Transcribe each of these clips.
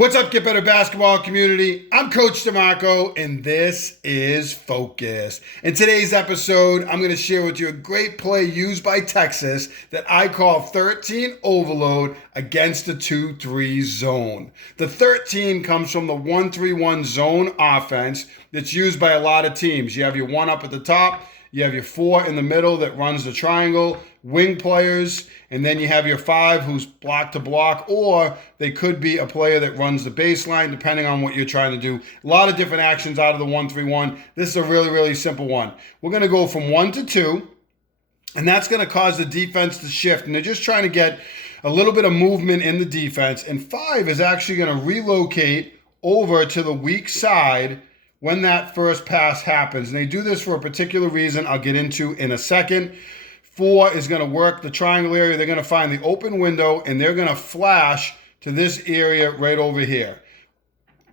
What's up, Get Better Basketball community? I'm Coach DeMarco, and this is Focus. In today's episode, I'm going to share with you a great play used by Texas that I call 13 overload against the 2-3 zone. The 13 comes from the 1-3-1 zone offense that's used by a lot of teams. You have your one up at the top, you have your four in the middle that runs the triangle, wing players, and then you have your five who's block to block, or they could be a player that runs the baseline, depending on what you're trying to do. A lot of different actions out of the 1-3-1. This is a really, really simple one. We're going to go from 1 to 2, and that's going to cause the defense to shift, and they're just trying to get a little bit of movement in the defense, and 5 is actually going to relocate over to the weak side when that first pass happens. And they do this for a particular reason I'll get into in a second. 4 is going to work the triangle area. They're going to find the open window, and they're going to flash to this area right over here.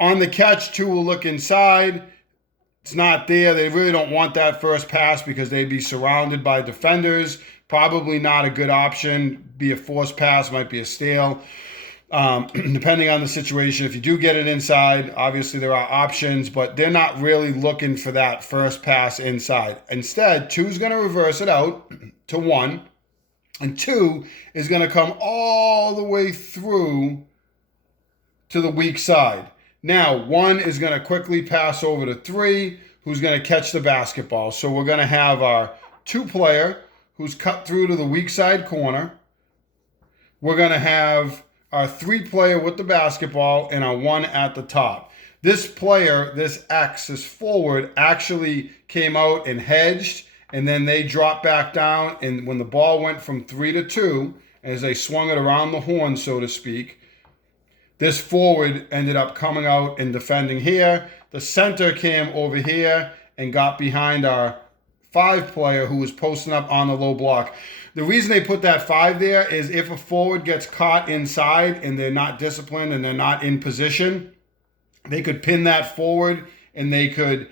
On the catch, 2 will look inside. It's not there. They really don't want that first pass because they'd be surrounded by defenders. Probably not a good option. Be a forced pass, might be a steal. Depending on the situation. If you do get it inside, obviously there are options, but they're not really looking for that first pass inside. Instead, 2 is going to reverse it out to 1, and 2 is going to come all the way through to the weak side. Now, 1 is going to quickly pass over to 3, who's going to catch the basketball. So we're going to have our 2 player who's cut through to the weak side corner. We're going to have our 3 player with the basketball and our 1 at the top. This player, this X, this forward, actually came out and hedged, and then they dropped back down, and when the ball went from 3 to 2, as they swung it around the horn, so to speak, this forward ended up coming out and defending here. The center came over here and got behind our 5 player who was posting up on the low block. The reason they put that 5 there is if a forward gets caught inside and they're not disciplined and they're not in position, they could pin that forward and they could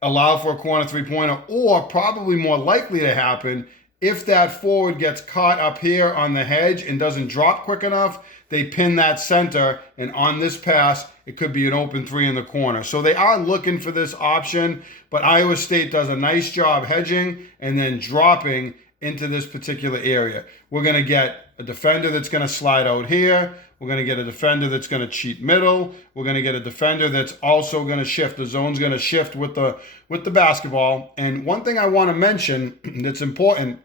allow for a corner 3-pointer, or probably more likely to happen, if that forward gets caught up here on the hedge and doesn't drop quick enough, they pin that center, and on this pass, it could be an open 3 in the corner. So they are looking for this option, but Iowa State does a nice job hedging and then dropping into this particular area. We're going to get a defender that's going to slide out here. We're going to get a defender that's going to cheat middle. We're going to get a defender that's also going to shift. The zone's going to shift with the basketball. And one thing I want to mention that's important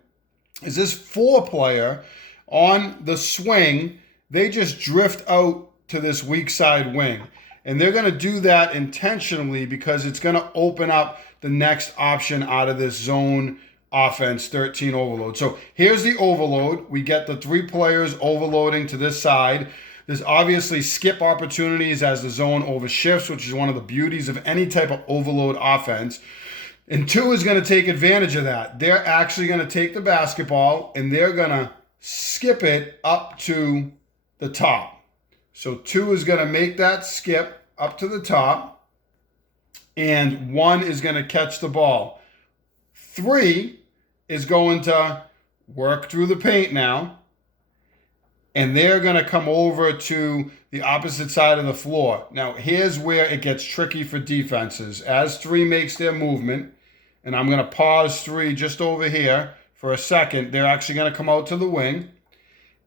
is this 4 player on the swing, they just drift out to this weak side wing. And they're going to do that intentionally because it's going to open up the next option out of this zone offense, 13 overload. So here's the overload. We get the 3 players overloading to this side. There's obviously skip opportunities as the zone overshifts, which is one of the beauties of any type of overload offense. And 2 is going to take advantage of that. They're actually going to take the basketball and they're going to skip it up to the top. So 2 is going to make that skip up to the top, and 1 is going to catch the ball. 3 is going to work through the paint now, and they're going to come over to the opposite side of the floor. Now, here's where it gets tricky for defenses. As 3 makes their movement, and I'm going to pause 3 just over here for a second, they're actually going to come out to the wing,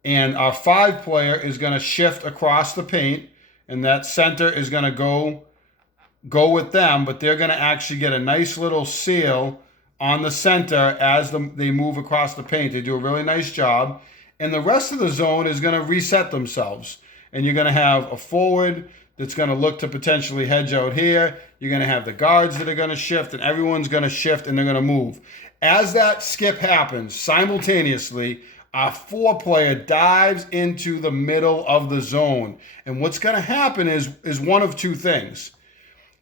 and our 5 player is going to shift across the paint, and that center is going to go with them, but they're going to actually get a nice little seal on the center as they move across the paint. They do a really nice job. And the rest of the zone is going to reset themselves. And you're going to have a forward that's going to look to potentially hedge out here. You're going to have the guards that are going to shift, and everyone's going to shift, and they're going to move. As that skip happens, simultaneously, our 4 player dives into the middle of the zone. And what's going to happen is one of 2 things.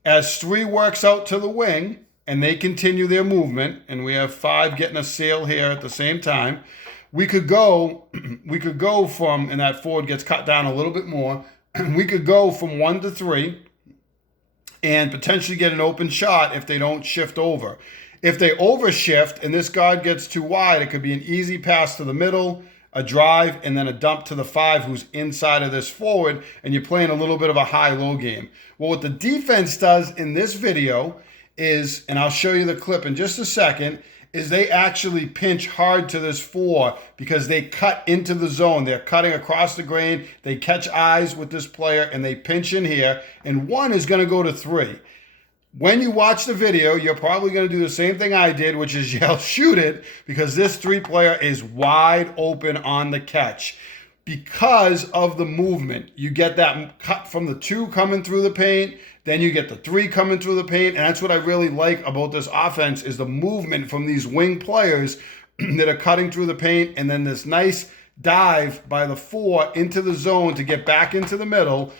As 3 works out to the wing, and they continue their movement, and we have 5 getting a sail here at the same time, we could go from, and that forward gets cut down a little bit more, we could go from 1 to 3 and potentially get an open shot if they don't shift over. If they overshift and this guard gets too wide, it could be an easy pass to the middle, a drive, and then a dump to the 5 who's inside of this forward, and you're playing a little bit of a high-low game. Well, what the defense does in this video is, and I'll show you the clip in just a second, is they actually pinch hard to this 4 because they cut into the zone. They're cutting across the grain. They catch eyes with this player, and they pinch in here, and 1 is going to go to 3. When you watch the video, you're probably going to do the same thing I did, which is yell, shoot it, because this 3 player is wide open on the catch. Because of the movement, you get that cut from the 2 coming through the paint, then you get the 3 coming through the paint, and that's what I really like about this offense is the movement from these wing players that are cutting through the paint, and then this nice dive by the 4 into the zone to get back into the middle.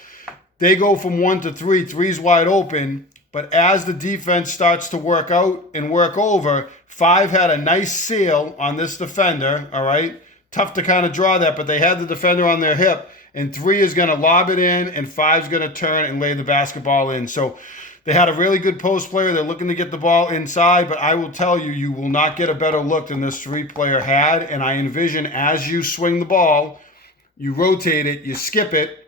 They go from 1 to 3, 3's wide open. But as the defense starts to work out and work over, 5 had a nice seal on this defender, all right? Tough to kind of draw that, but they had the defender on their hip. And 3 is going to lob it in, and 5's going to turn and lay the basketball in. So they had a really good post player. They're looking to get the ball inside, but I will tell you, you will not get a better look than this 3 player had. And I envision as you swing the ball, you rotate it, you skip it,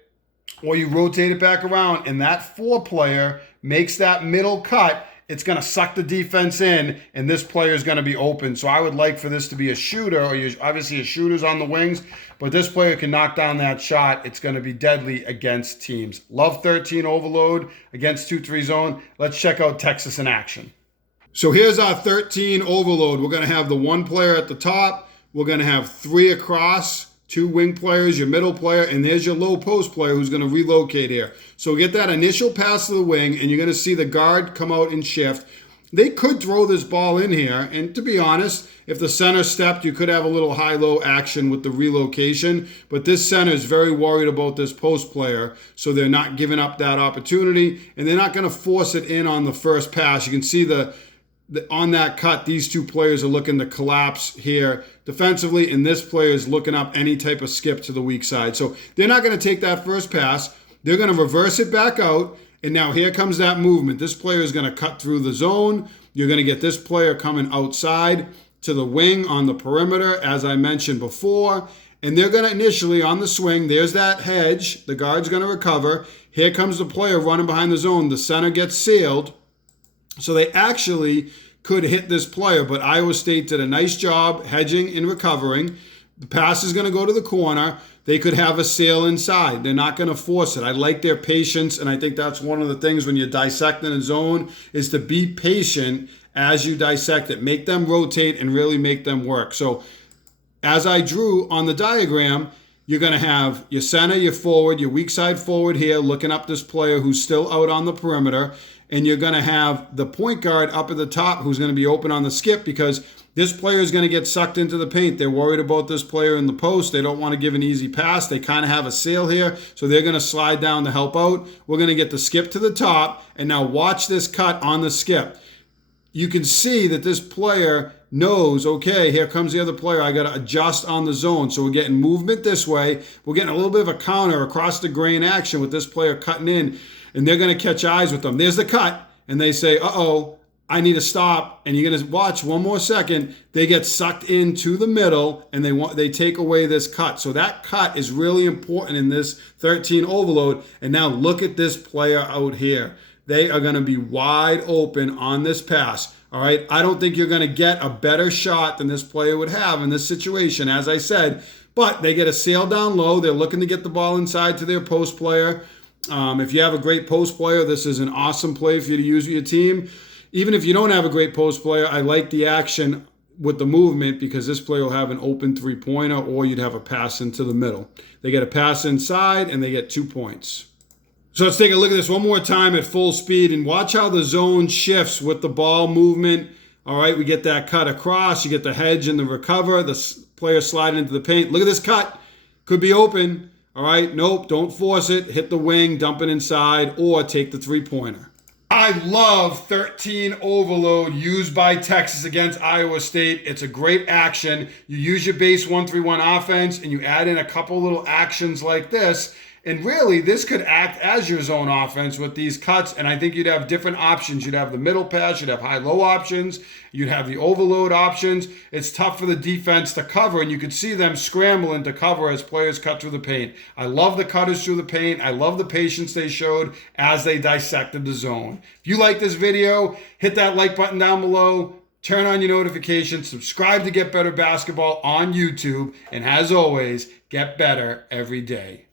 or you rotate it back around, and that 4 player makes that middle cut. It's going to suck the defense in, and this player is going to be open. So I would like for this to be a shooter, or obviously a shooter's on the wings, but this player can knock down that shot. It's going to be deadly against teams. Love 13 overload against 2-3 zone. Let's check out Texas in action. So here's our 13 overload. We're going to have the 1 player at the top. We're going to have 3 across. 2 wing players, your middle player, and there's your low post player who's going to relocate here. So get that initial pass to the wing, and you're going to see the guard come out and shift. They could throw this ball in here, and to be honest, if the center stepped, you could have a little high-low action with the relocation, but this center is very worried about this post player, so they're not giving up that opportunity, and they're not going to force it in on the first pass. You can see on that cut, these 2 players are looking to collapse here defensively, and this player is looking up any type of skip to the weak side. So they're not going to take that first pass. They're going to reverse it back out, and now here comes that movement. This player is going to cut through the zone. You're going to get this player coming outside to the wing on the perimeter, as I mentioned before, and they're going to initially on the swing, there's that hedge. The guard's going to recover. Here comes the player running behind the zone. The center gets sealed. So they actually could hit this player, but Iowa State did a nice job hedging and recovering. The pass is going to go to the corner. They could have a sail inside. They're not going to force it. I like their patience, and I think that's one of the things when you're dissecting a zone is to be patient as you dissect it. Make them rotate and really make them work. So as I drew on the diagram, you're going to have your center, your forward, your weak side forward here looking up this player who's still out on the perimeter. And you're going to have the point guard up at the top who's going to be open on the skip because this player is going to get sucked into the paint. They're worried about this player in the post. They don't want to give an easy pass. They kind of have a sail here, so they're going to slide down to help out. We're going to get the skip to the top, and now watch this cut on the skip. You can see that this player knows, okay, here comes the other player. I got to adjust on the zone. So we're getting movement this way. We're getting a little bit of a counter across the grain action with this player cutting in. And they're going to catch eyes with them. There's the cut. And they say, uh-oh, I need to stop. And you're going to watch one more second. They get sucked into the middle, and they take away this cut. So that cut is really important in this 13 overload. And now look at this player out here. They are going to be wide open on this pass. All right. I don't think you're going to get a better shot than this player would have in this situation, as I said. But they get a sail down low. They're looking to get the ball inside to their post player. If you have a great post player, this is an awesome play for you to use with your team. Even if you don't have a great post player, I like the action with the movement because this player will have an open 3-pointer or you'd have a pass into the middle. They get a pass inside and they get 2 points. So let's take a look at this one more time at full speed and watch how the zone shifts with the ball movement. All right, we get that cut across. You get the hedge and the recover. The player sliding into the paint. Look at this cut. Could be open. All right, nope, don't force it. Hit the wing, dump it inside, or take the 3-pointer. I love 13 overload used by Texas against Iowa State. It's a great action. You use your base 1-3-1 offense, and you add in a couple little actions like this, And really, this could act as your zone offense with these cuts. And I think you'd have different options. You'd have the middle pass, you'd have high-low options, you'd have the overload options. It's tough for the defense to cover, and you could see them scrambling to cover as players cut through the paint. I love the cutters through the paint. I love the patience they showed as they dissected the zone. If you like this video, hit that like button down below. Turn on your notifications. Subscribe to Get Better Basketball on YouTube. And as always, get better every day.